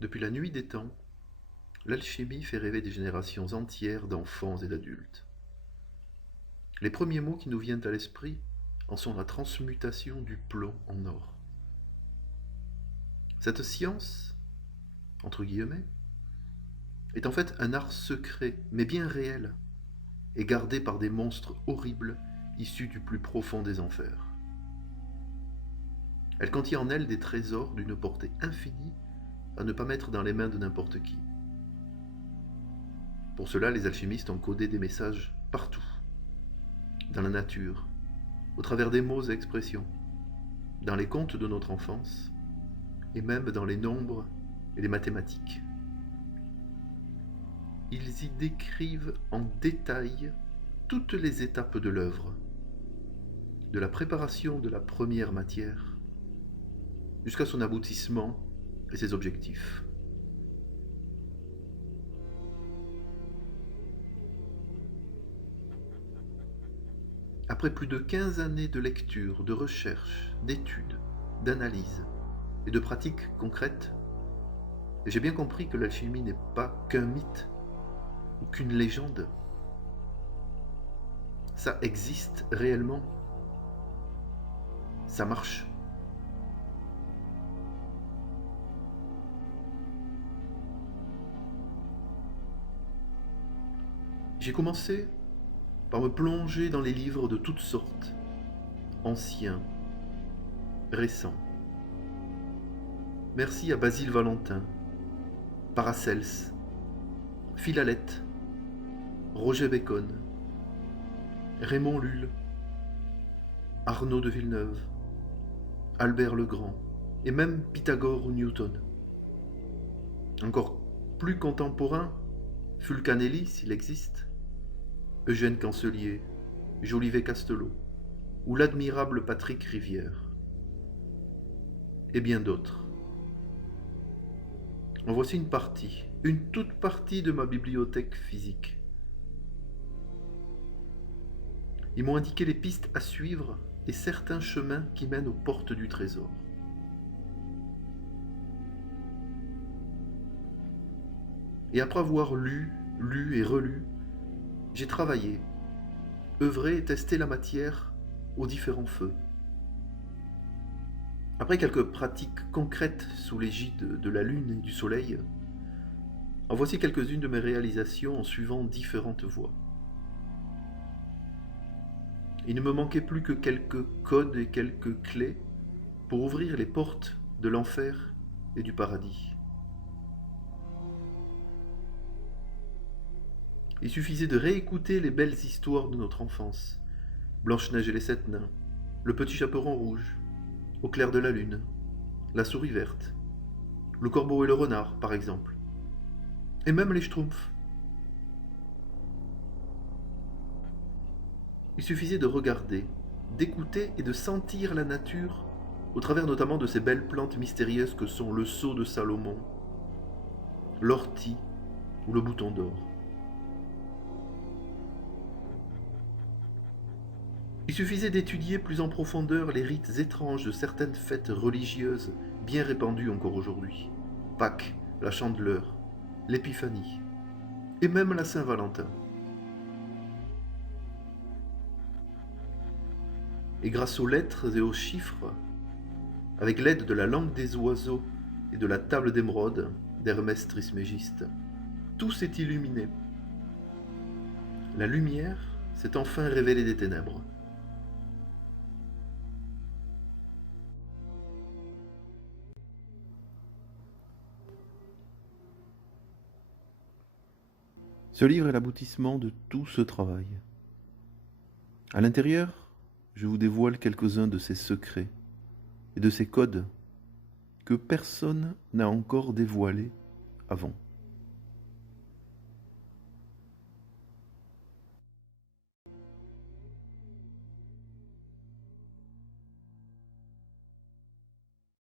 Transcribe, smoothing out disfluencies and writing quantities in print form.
Depuis la nuit des temps, l'alchimie fait rêver des générations entières d'enfants et d'adultes. Les premiers mots qui nous viennent à l'esprit en sont la transmutation du plomb en or. Cette science, entre guillemets, est en fait un art secret, mais bien réel, et gardé par des monstres horribles issus du plus profond des enfers. Elle contient en elle des trésors d'une portée infinie à ne pas mettre dans les mains de n'importe qui. Pour cela, les alchimistes ont codé des messages partout, dans la nature, au travers des mots et expressions, dans les contes de notre enfance, et même dans les nombres et les mathématiques. Ils y décrivent en détail toutes les étapes de l'œuvre, de la préparation de la première matière jusqu'à son aboutissement et ses objectifs. Après plus de 15 années de lecture, de recherche, d'études, d'analyse et de pratiques concrètes, j'ai bien compris que l'alchimie n'est pas qu'un mythe ou qu'une légende. Ça existe réellement. Ça marche. J'ai commencé par me plonger dans les livres de toutes sortes, anciens, récents. Merci à Basile Valentin, Paracelse, Philalèthe, Roger Bacon, Raymond Lulle, Arnaud de Villeneuve, Albert le Grand, et même Pythagore ou Newton. Encore plus contemporain, Fulcanelli, s'il existe, Eugène Cancelier, Jolivet Castelot, ou l'admirable Patrick Rivière, et bien d'autres. En voici une partie, une toute partie de ma bibliothèque physique. Ils m'ont indiqué les pistes à suivre et certains chemins qui mènent aux portes du trésor. Et après avoir lu et relu, j'ai travaillé, œuvré et testé la matière aux différents feux. Après quelques pratiques concrètes sous l'égide de la lune et du soleil, en voici quelques-unes de mes réalisations en suivant différentes voies. Il ne me manquait plus que quelques codes et quelques clés pour ouvrir les portes de l'enfer et du paradis. Il suffisait de réécouter les belles histoires de notre enfance. Blanche-Neige et les 7 nains, le petit chaperon rouge, au clair de la lune, la souris verte, le corbeau et le renard, par exemple. Et même les schtroumpfs. Il suffisait de regarder, d'écouter et de sentir la nature au travers notamment de ces belles plantes mystérieuses que sont le sceau de Salomon, l'ortie ou le bouton d'or. Il suffisait d'étudier plus en profondeur les rites étranges de certaines fêtes religieuses bien répandues encore aujourd'hui. Pâques, la Chandeleur, l'Épiphanie, et même la Saint-Valentin. Et grâce aux lettres et aux chiffres, avec l'aide de la langue des oiseaux et de la table d'émeraude d'Hermès Trismégiste, tout s'est illuminé. La lumière s'est enfin révélée des ténèbres. Ce livre est l'aboutissement de tout ce travail. À l'intérieur, je vous dévoile quelques-uns de ses secrets et de ses codes que personne n'a encore dévoilés avant.